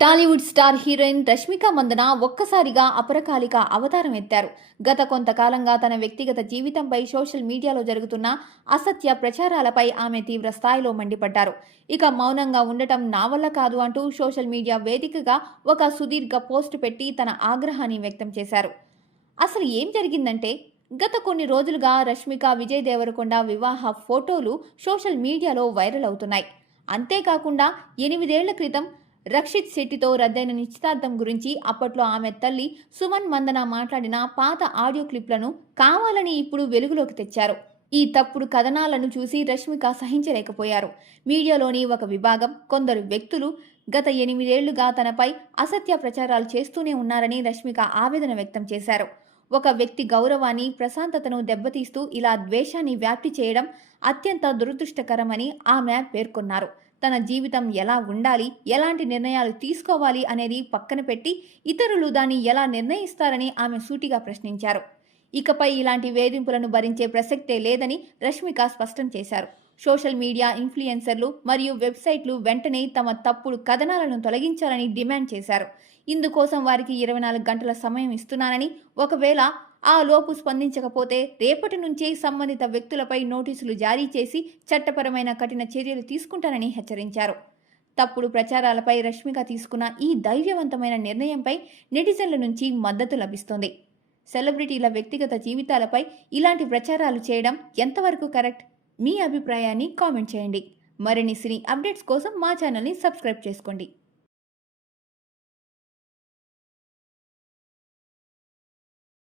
Tollywood star heroine Rashmika Mandanna ఒక్కసారిగా అపరకాలిక అవతారం ఎత్తారు. గత కొంతకాలంగా తన వ్యక్తిగత జీవితంపై సోషల్ మీడియాలో జరుగుతున్న అసత్య ప్రచారాలపై ఆమె తీవ్ర స్థాయిలో మండిపడ్డారు. ఇక మౌనంగా ఉండటం నా వల్ల కాదు అంటూ సోషల్ మీడియా వేదికగా ఒక సుదీర్ఘ పోస్ట్ పెట్టి తన ఆగ్రహాన్ని వ్యక్తం చేశారు. అసలు ఏం జరిగిందంటే, గత కొన్ని రోజులుగా రష్మిక విజయ్ దేవరకొండ వివాహ ఫోటోలు సోషల్ మీడియాలో వైరల్ అవుతున్నాయి. అంతేకాకుండా 8 ఏళ్ల క్రితం రక్షిత్ శెట్టితో రద్దయిన నిశ్చితార్థం గురించి అప్పట్లో ఆమె తల్లి సుమన్ మందన మాట్లాడిన పాత ఆడియో క్లిప్లను కావాలని ఇప్పుడు వెలుగులోకి తెచ్చారు. ఈ తప్పుడు కథనాలను చూసి రష్మిక సహించలేకపోయారు. మీడియాలోని ఒక విభాగం, కొందరు వ్యక్తులు గత 8 ఏళ్లుగా తనపై అసత్య ప్రచారాలు చేస్తూనే ఉన్నారని రష్మిక ఆవేదన వ్యక్తం చేశారు. ఒక వ్యక్తి గౌరవాన్ని, ప్రశాంతతను దెబ్బతీస్తూ ఇలా ద్వేషాన్ని వ్యాప్తి చేయడం అత్యంత దురదృష్టకరమని ఆమె పేర్కొన్నారు. తన జీవితం ఎలా ఉండాలి, ఎలాంటి నిర్ణయాలు తీసుకోవాలి అనేది పక్కన పెట్టి ఇతరులు దాన్ని ఎలా నిర్ణయిస్తారని ఆమె సూటిగా ప్రశ్నించారు. ఇకపై ఇలాంటి వేధింపులను భరించే ప్రసక్తే లేదని రష్మిక స్పష్టం చేశారు. సోషల్ మీడియా ఇన్ఫ్లుయెన్సర్లు మరియు వెబ్సైట్లు వెంటనే తమ తప్పుడు కథనాలను తొలగించాలని డిమాండ్ చేశారు. ఇందుకోసం వారికి 24 గంటల సమయం ఇస్తున్నానని, ఒకవేళ ఆ లోపు స్పందించకపోతే రేపటి నుంచే సంబంధిత వ్యక్తులపై నోటీసులు జారీ చేసి చట్టపరమైన కఠిన చర్యలు తీసుకుంటానని హెచ్చరించారు. తప్పుడు ప్రచారాలపై రష్మిక తీసుకున్న ఈ ధైర్యవంతమైన నిర్ణయంపై నెటిజన్ల నుంచి మద్దతు లభిస్తోంది. సెలబ్రిటీల వ్యక్తిగత జీవితాలపై ఇలాంటి ప్రచారాలు చేయడం ఎంతవరకు కరెక్ట్? మీ అభిప్రాయాన్ని కామెంట్ చేయండి. మరిన్ని సినీ అప్డేట్స్ కోసం మా ఛానల్ని సబ్స్క్రైబ్ చేసుకోండి.